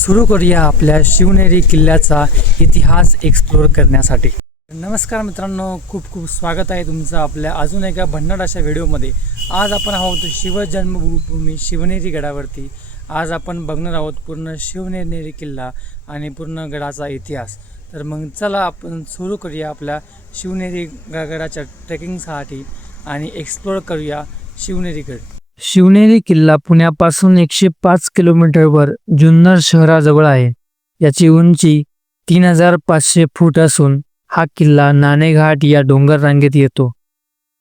सुरू करूया आपल्या शिवनेरी किल्ल्याचा इतिहास एक्सप्लोर करण्यासाठी. नमस्कार मित्रांनो खूप खूप स्वागत आहे तुमचं आपल्या अजून एका भन्नाट अशा व्हिडिओमध्ये. आज आपण आहोत शिवजन्मभूमी शिवनेरी गडावरती. आज आपण बघणार आहोत पूर्ण शिवनेरी किल्ला आणि पूर्ण गडाचा इतिहास. तर मग चला आपण सुरू करूया आपल्या शिवनेरी ग- गडाच्या ट्रेकिंगसाठी आणि एक्सप्लोर करूया शिवनेरी गड. शिवनेरी किल्ला पुण्यापासून एकशे पाच किलोमीटरवर जुन्नर शहराजवळ आहे. याची उंची तीन हजार पाचशे फूट असून हा किल्ला नाणेघाट या डोंगर रांगेत येतो.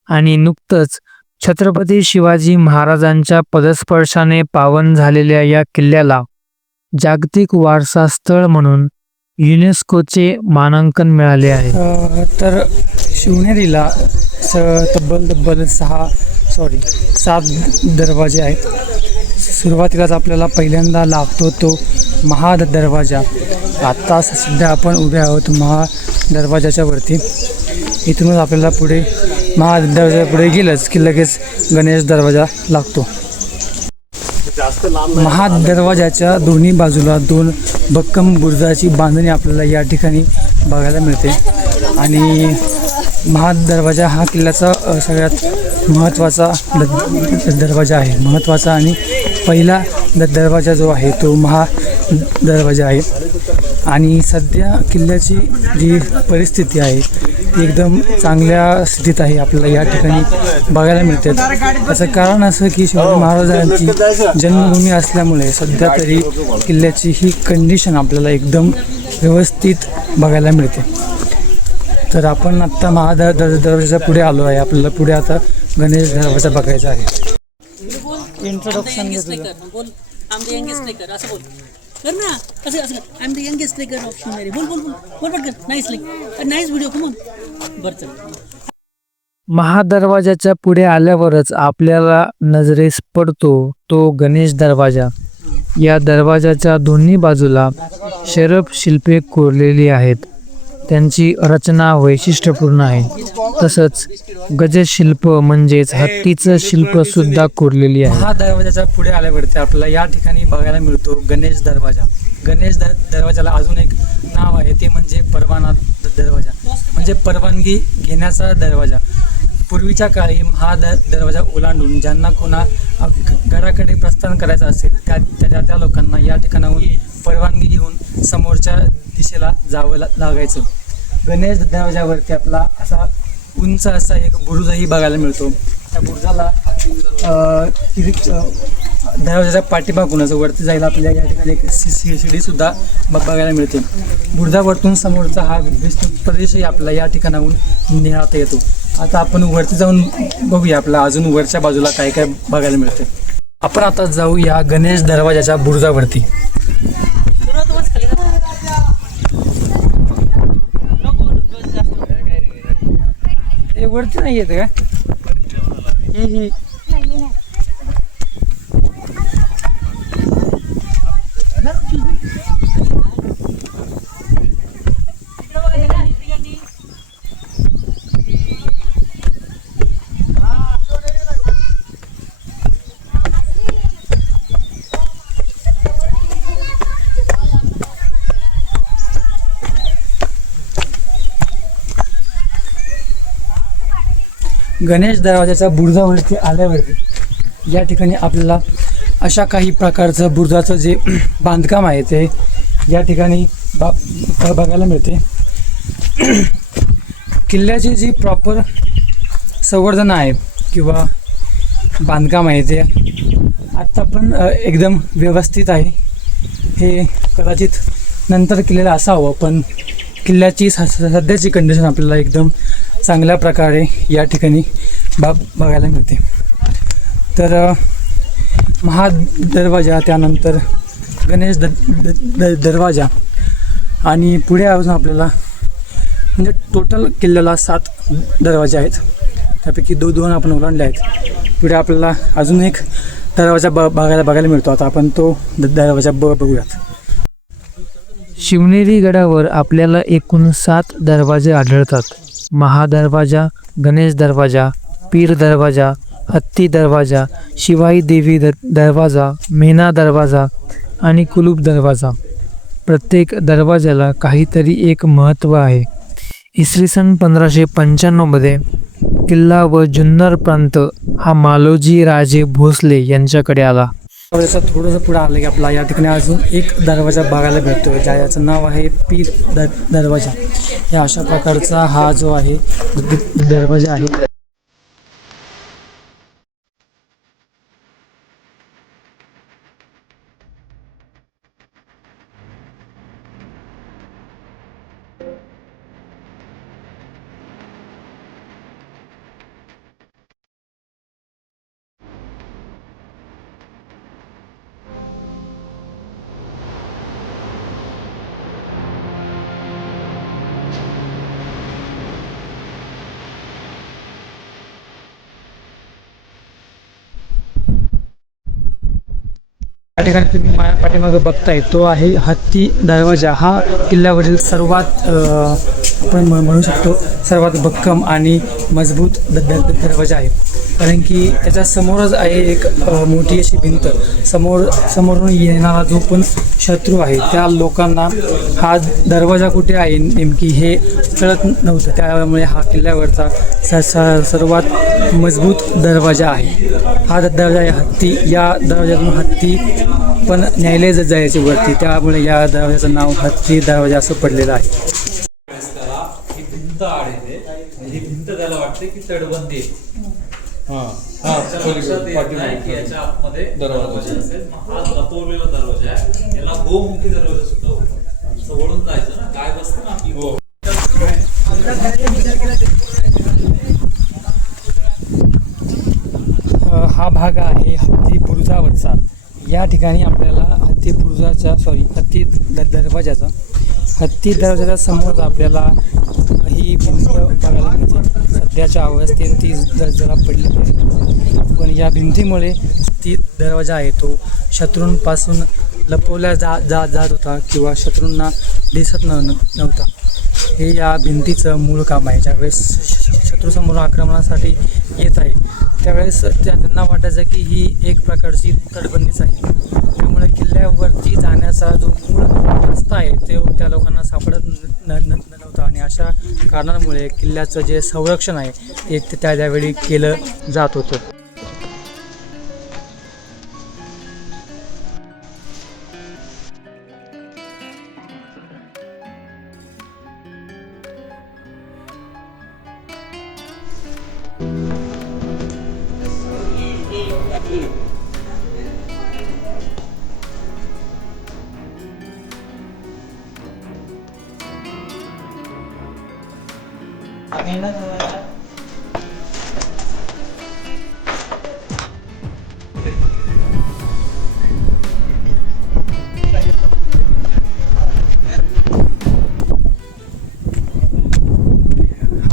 आणि नुकतंच छत्रपती शिवाजी महाराजांच्या पदस्पर्शाने पावन झालेल्या या किल्ल्याला जागतिक वारसा स्थळ म्हणून युनेस्कोचे मानांकन मिळाले आहे. तर शिवनेरीला स तब्बल तब्बल सहा सॉरी सात दरवाजे आहेत. सुरुवातीलाच आपल्याला पहिल्यांदा लागतो तो महा दरवाजा आत्ता सध्या आपण उभे आहोत महा दरवाजाच्या वरती. इथूनच आपल्याला पुढे महा दरवाजा पुढे गेलंच की लगेच गणेश दरवाजा लागतो. महा दरवाजाच्या दोन्ही बाजूला दोन भक्कम बुरुजाची बांधणी आपल्याला या ठिकाणी बघायला मिळते. आणि महा दरवाजा हा किल्ल्याचा सगळ्यात महत्त्वाचा द- दरवाजा आहे. महत्त्वाचा आणि पहिला द दरवाजा जो आहे तो महा दरवाजा आहे. आणि सध्या किल्ल्याची जी परिस्थिती आहे ती एकदम चांगल्या स्थितीत आहे. आपल्याला या ठिकाणी बघायला मिळते. त्याचं कारण असं की शिवाजी महाराजांची जन्मभूमी असल्यामुळे सध्या तरी किल्ल्याची ही कंडिशन आपल्याला एकदम व्यवस्थित बघायला मिळते. तर आपण आत्ता महादर दर दरवाजा पुढे आलो आहे. आपल्याला पुढे आता गणेश दरवाजा बघायचा आहे. इंट्रोडक्शन यंगेस्ट लेकर बोल. आम द यंगेस्ट लेकर असं बोल. कर ना. असं असं आय एम द यंगेस्ट लेकर ऑफ शिवनेरी बोल बोल बोल. बोल पटकन. Nice lake nice video come on बरं चल. महादरवाजाच्या पुढे आल्यावरच आपल्याला नजरेस पडतो तो गणेश दरवाजा. या दरवाजाच्या दोन्ही बाजूला शरफ शिल्पे कोरलेली आहेत. त्यांची रचना वैशिष्ट्यपूर्ण आहे. तसंच गजशिल्प म्हणजेच हत्तीचं शिल्प सुद्धा कोरलेली आहे. हा दरवाजाच्या पुढे आल्यावरती आपल्याला या ठिकाणी बघायला मिळतो गणेश दरवाजा. गणेश दर दरवाजाला अजून एक नाव आहे ते म्हणजे परवाना द- दरवाजा. म्हणजे परवानगी घेण्याचा दरवाजा. पूर्वीच्या काळी हा द दरवाजा ओलांडून ज्यांना कोणा घराकडे प्रस्थान करायचं असेल त्या त्या त्या लोकांना या ठिकाणाहून परवानगी घेऊन समोरच्या दिशेला जावं ला- लागायचं. गणेश दरवाजावरती आपला असा उंच असा एक बुरुजही बघायला मिळतो. त्या बुरुजाला दरवाजाच्या पाठीमागूनच वरती जायला आपल्या या ठिकाणी एक सी सी शिडी सुद्धा बघायला मिळते. बुरुजावरतून समोरचा हा विस्तृत प्रदेशही आपला या ठिकाणाहून निहाळता येतो. आता आपण वरती जाऊन बघूया आपला अजून वरच्या बाजूला काय काय बघायला मिळते. आपण आता जाऊया गणेश दरवाजाच्या बुरुजावरती सुरुवात वाच खाली नको जास्त हे वरती नाही गणेश दरवाजाच्या बुरुजावरती आल्यावरती या ठिकाणी आपल्याला अशा काही प्रकारचं बुरुजाचं जे बांधकाम आहे ते या ठिकाणी बा बघायला मिळते. किल्ल्याची जी प्रॉपर संवर्धन आहे किंवा बांधकाम आहे ते आत्ता पण एकदम व्यवस्थित आहे. हे कदाचित नंतर केलेलं असावं पण किल्ल्याची स- सध्याची कंडिशन आपल्याला एकदम चांगल्या प्रकारे या ठिकाणी बाब बघायला मिळते. तर महा महादरवाजा त्यानंतर गणेश द द- द- दरवाजा आणि पुढे अजून आपल्याला म्हणजे टोटल किल्ल्याला सात दरवाजे आहेत. त्यापैकी दो दोन आपण ओलांडले आहेत. पुढे आपल्याला अजून एक दरवाजा ब बघायला बघायला मिळतो. आता आपण तो द दरवाजा ब बघूयात. शिवनेरी गडावर आपल्याला एकूण सात दरवाजे आढळतात. महादरवाजा गणेश दरवाजा पीर दरवाजा हत्ती दरवाजा शिवाई देवी द दरवाजा मेना दरवाजा आणि कुलूप दरवाजा. प्रत्येक दरवाजाला काहीतरी एक महत्त्व आहे. इसवी सन पंधराशे पंच्याण्णवमध्ये किल्ला व जुन्नर प्रांत हा मालोजी राजे भोसले यांच्याकडे आला. त्याचा थोडंसं पुढं आलं की आपला या ठिकाणी अजून एक दरवाजा बघायला भेटतो ज्या याचं नाव आहे पीर द दरवाजा. या अशा प्रकारचा हा जो आहे दरवाजा आहे या ठिकाणी तुम्ही माझ्या पाठीमागे बघताय तो आहे हत्ती दरवाजा. हा किल्ल्यावरील सर्वात आपण म्हणू शकतो सर्वात भक्कम आणि मजबूत द- दरवाजा आहे. कारण की त्याच्या समोरच आहे एक मोठी अशी भिंत. समोर समोरून येणारा जो पण शत्रू आहे त्या लोकांना हा दरवाजा कुठे आहे नेमकी हे कळत नव्हतं. त्यामुळे हा किल्ल्यावरचा स स- सर्वात मजबूत दरवाजा आहे. हा दरवाजा आहे हत्ती या दरवाजातून हत्ती पण न्यायालय ज- जायचे वरती. त्यामुळे या दरवाजाचं नाव हत्ती दरवाजा असं पडलेलं आहे. ही भिंत आड ही भिंत त्याला वाटते की तटबंदी याच्या आतमध्ये दरवाजा असेल. मग हा लपवलेला दरवाजा आहे याला गोमुखी दरवाजा सुद्धा होतो असं वळून जायचं ना काय बसतं ना आपली गो अ, हा भाग आहे हत्ती बुरुजावरचा या ठिकाणी आपल्याला हत्ती बुरुजाच्या सॉरी हत्ती दरवाजाचा हत्ती दरवाजाच्या समोर आपल्याला ही भिंत बघायला मिळते. सध्याच्या अवस्थेत ती जरा पडली पण या भिंतीमुळे ती दरवाजा आहे तो शत्रूंपासून लपवल्या जा जा जात होता किंवा शत्रूंना दिसत न नव्हता. हे या भिंतीचं मूळ काम आहे. ज्यावेळेस श- शत्रूसमोर आक्रमणासाठी येत आहे त्यावेळेस त्या त्यांना वाटायचं की ही एक प्रकारची तटबंदीच आहे. त्यामुळे किल्ल्यावरती जाण्याचा जो मूळ रस्ता आहे ते त्या लोकांना सापडत न न- आणि अशा कारणांमुळे किल्ल्याचं जे संरक्षण आहे ते ते त्या त्यावेळी केलं जात होतं.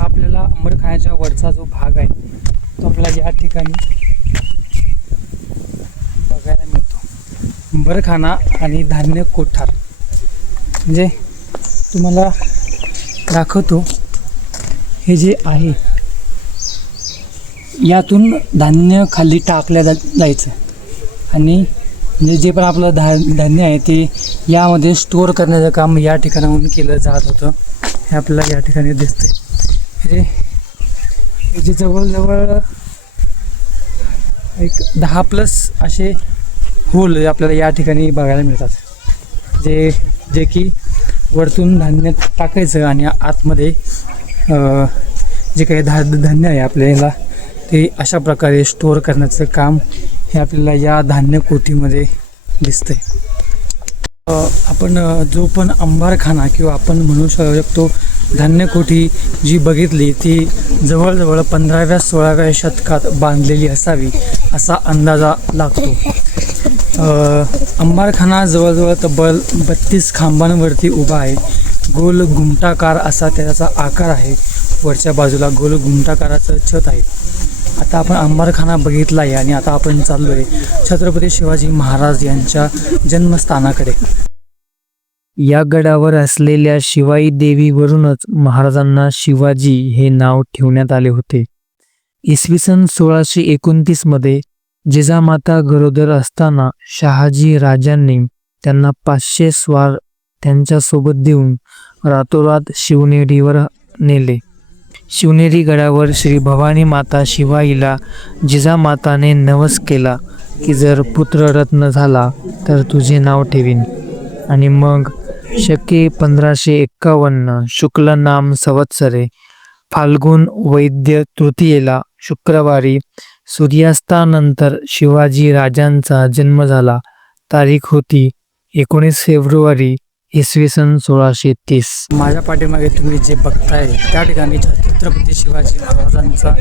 आपल्याला अंबरखाण्याच्या वरचा जो भाग आहे तो आपल्याला या ठिकाणी बघायला मिळतो. अंबरखाना आणि धान्य कोठार. म्हणजे तुम्हाला दाखवतो हे जे आहे यातून धान्य खाली टाकल्या जा जायचं. आणि म्हणजे जे पण आपलं धा धान्य आहे ते यामध्ये स्टोअर करण्याचं काम या ठिकाणाहून केलं जात होतं. हे आपल्याला या ठिकाणी दिसतंय. हे हे जे जवळजवळ एक दहा प्लस असे होल आपल्याला या ठिकाणी बघायला मिळतात. जे जे की वरतून धान्य टाकायचं आणि आतमध्ये जे काही धा धान्य आहे आपल्याला ते अशा प्रकारे स्टोअर करण्याचं काम हे आपल्याला या धान्य कोटीमध्ये दिसतंय. आपण जो पण अंबारखाना किंवा आपण म्हणू शकतो धान्यकोठी जी बघितली ती जवळजवळ पंधराव्या सोळाव्या शतकात बांधलेली असावी असा अंदाजा लागतो. अंबारखाना जवळजवळ तब्बल बत्तीस खांबांवरती उभा आहे. गोल घुमटाकार असा त्याचा आकार आहे. वरच्या बाजूला गोल घुमटाकाराचं छत आहे. आता आपण अंबारखाना बघितला आहे आणि आता आपण चाललो आहे छत्रपती शिवाजी महाराज यांच्या जन्मस्थानाकडे. या गडावर असलेल्या शिवाई देवीवरूनच महाराजांना शिवाजी हे नाव ठेवण्यात आले होते. इसवी सन सोळाशे एकोणतीसमध्ये जिजामाता गरोदर असताना शहाजी राजांनी त्यांना पाचशे स्वार त्यांच्यासोबत देऊन रातोरात शिवनेरीवर नेले. शिवनेरी गडावर श्री भवानी माता शिवाईला जिजामाताने नवस केला की जर पुत्ररत्न झाला तर तुझे नाव ठेवीन. आणि मग शके पंधराशे एक्कावन्न शुक्ल नाम संवत्सरे फाल्गुन वैद्य तृतीयेला शुक्रवारी सूर्यास्तानंतर शिवाजी राजांचा जन्म झाला. तारीख होती एकोणीस फेब्रुवारी इसवी सन सोळाशे तीस. माझ्या पाठीमागे तुम्ही जे बघताय त्या ठिकाणी छत्रपती शिवाजी महाराजांचा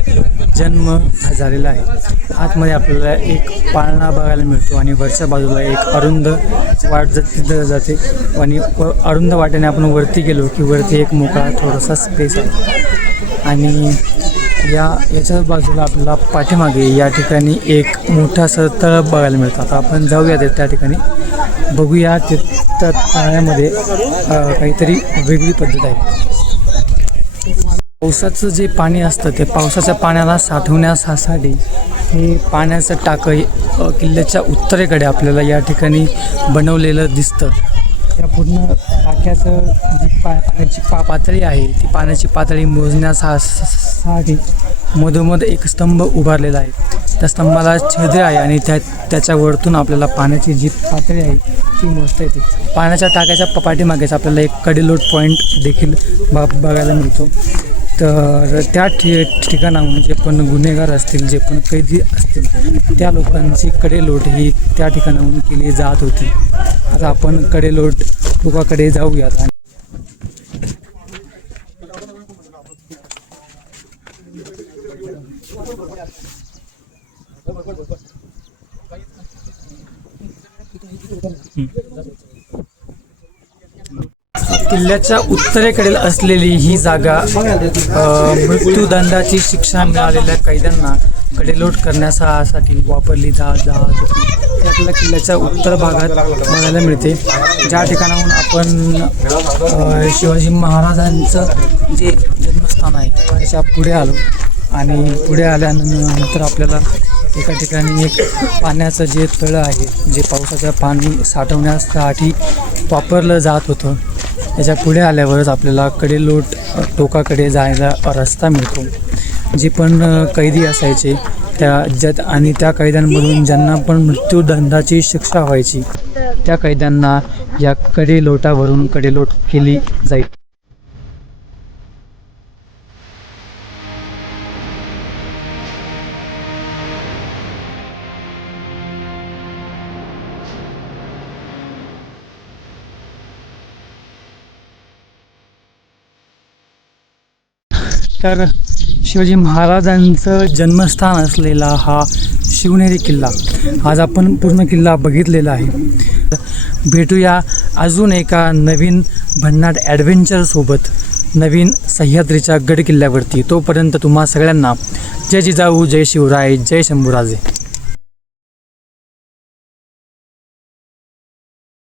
जन्म हा झालेला आहे. आतमध्ये आपल्याला एक पाळणा बघायला मिळतो आणि वरच्या बाजूला एक अरुंद वाट ज- तिथं जाते आणि अरुंद वाटेने आपण वरती गेलो की वरती एक मोकळा थोडासा स्पेस आहे. आणि या याच्याच बाजूला आपल्याला पाठीमागे या ठिकाणी एक मोठं असं तळ बघायला मिळतं. आता आपण जाऊया ते त्या ठिकाणी. बघूया ते त्या तळ्यामध्ये काहीतरी वेगळी पद्धत आहे. पावसाचं जे पाणी असतं ते पावसाच्या पाण्याला साठवण्यासाठी हे पाण्याचं टाकं किल्ल्याच्या उत्तरेकडे आपल्याला या ठिकाणी बनवलेलं दिसतं. या पूर्ण टाक्याचं जी पा पाण्याची पा पातळी आहे ती पाण्याची पातळी मोजण्यासाठी मधोमध एक स्तंभ उभारलेला आहे. त्या स्तंभाला छिद्र आहे आणि त्या त्याच्या वरतून आपल्याला पाण्याची जी पातळी आहे ती मोजता येते. पाण्याच्या टाक्याच्या पाठीमागेच आपल्याला एक कडेलोट पॉईंट देखील ब बघायला मिळतो. तर त्या ठि ठिकाणाहून जे पण गुन्हेगार असतील जे पण कैदी असतील त्या लोकांची कडेलोट ही त्या ठिकाणाहून केली जात होती. आता आपण कडेलोट लोकाकडे जाऊयात आणि किल्ल्याच्या उत्तरेकडील असलेली ही जागा मृत्यूदंडाची शिक्षा मिळालेल्या कैद्यांना कडेलोट करण्यासाठी वापरली जा जात होती. आपल्याला किल्ल्याच्या उत्तर भागात बघायला मिळते. ज्या ठिकाणाहून आपण शिवाजी महाराजांचं जे जन्मस्थान आहे त्याच्या पुढे आलो. आणि पुढे आल्यानंतर आपल्याला एका ठिकाणी एक पाण्याचं जे तळं आहे जे पावसाचं पाणी साठवण्यासाठी वापरलं जात होतं. त्याच्या पुढे आल्यावरच आपल्याला कडेलोट टोकाकडे जायला रस्ता मिळतो. जे पण कैदी असायचे त्या ज्यात आणि त्या कैद्यांमधून ज्यांना पण मृत्यूदंडाची शिक्षा व्हायची त्या कैद्यांना या कडेलोटावरून कडेलोट केली जाईल तर शिवाजी महाराजांचं जन्मस्थान असलेला हा शिवनेरी किल्ला. आज आपण पूर्ण किल्ला बघितलेला आहे. भेटूया अजून एका नवीन भन्नाट ॲडव्हेंचरसोबत नवीन सह्याद्रीच्या गड किल्ल्यावरती. तोपर्यंत तुम्हा सगळ्यांना जय जिजाऊ जय शिवराय जय शंभूराजे.